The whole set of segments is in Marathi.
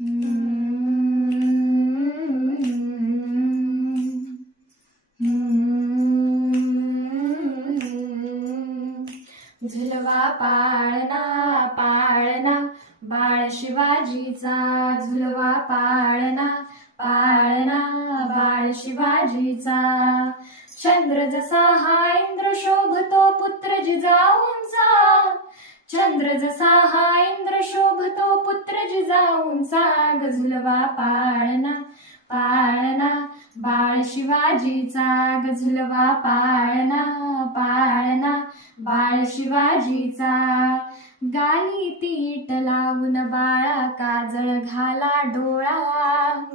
झुलवा पाळणा पाळणा बाळ शिवाजीचा, झुलवा पाळणा पाळणा बाळ शिवाजीचा. चंद्र जसा हा इंद्र शोभतो पुत्र जिजाऊंचा, चंद्र जसा हा इंद्र शोभतो पुत्र जिजाऊंचा. झुलवा पाळणा पाळणा बाळ शिवाजीचा, झुलवा पाळणा पाळणा बाळ शिवाजीचा. गाली तीट लावून बाळा काजळ घाला डोळा,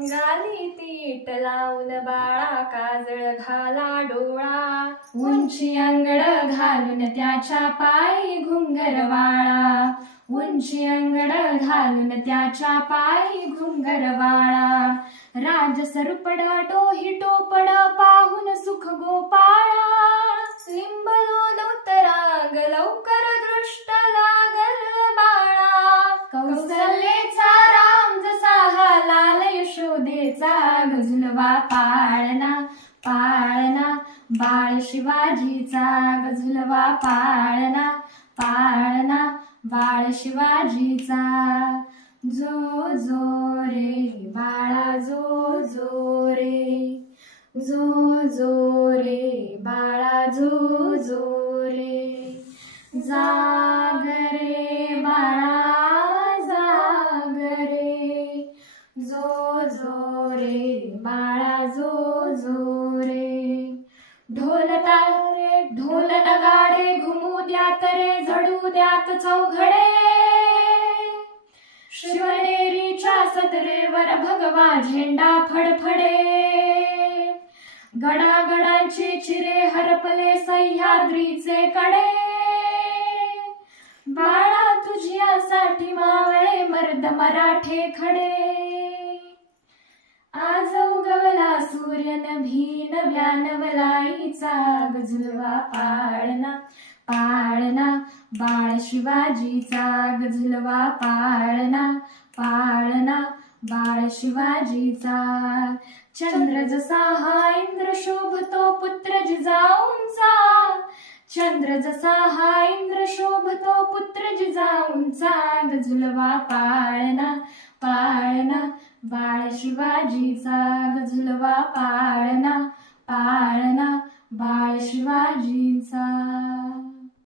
गाली तीट लावून बाळा काजळ घाला डोळा. उंची अंगड घालून त्याच्या पायी घुंगर वाळा, उंची अंगड घालून त्याच्या पायी घुंगर वाळा. राजसरुपड टोही टोपड पाहून सुख गोपाळा, लिंबलोन उतराग लवकर दृष्ट लागल बाळा. कौसल्येचा राम जसा हा लाल यशोदेचा, झुलवा पाळणा पाळणा बाळ शिवाजीचा, झुलवा पाळणा पाळणा बाळ शिवाजीचा. जो जो रे बाळा जो जो रे, जो जो रे बाळा जो जो रे. जाग रे बाळा जाग रे, जो जो रे बाळा जो जो रे. ढोल तारे ढोल नगाडे घुमू द्यात रे झडू द्यात चौघडे, शिवनेरीच्या सतरेवर भगवा झेंडा फडफडे. गडागडांचे चिरे हरपले सह्याद्रीचे कडे, बाळा तुझ्यासाठी मावळे मर्द मराठे खडे. आज उगवला सूर्य नभी नव्या नवलाईचा, झुलवा पाळणा पाळणा बाळ शिवाजीचा, झुलवा पाळणा पाळणा बाळ शिवाजीचा. चंद्र जसा हा इंद्र शोभतो पुत्र जिजाऊंचा, चंद्र जसा हा इंद्र शोभतो पुत्र जिजाऊंचा. झुलवा पाळणा पाळणा बाळ शिवाजीचा, झुलवा पाळणा पाळणा बाळ शिवाजीचा.